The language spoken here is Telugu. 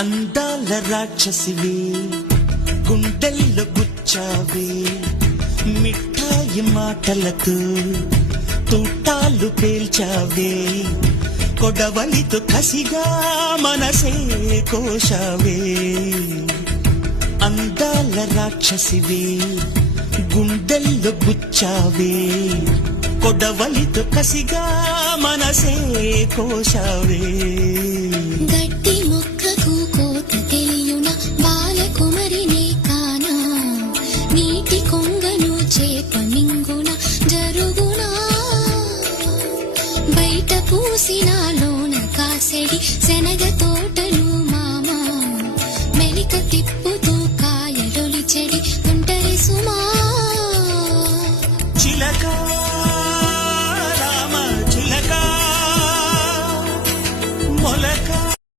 అందాల రాక్షసివే గుండెల్లో గుచ్చావే మిఠాయి మాటలతో తూటాలు పేల్చావే కొడవలితో కసిగా మనసే కోశావే అందాల రాక్షసివే గుండెల్లో గుచ్చావే కొడవలితో కసిగా మనసే కోశావే గట్టి మొక్కకు కోత తెలియున బాలకుమరినే కానా నీటి కొంగను చేప మింగున జరుగునా బయట పూసినాలోన కాసెడి శనగ తోటలు మామ మెలిక తిప్ప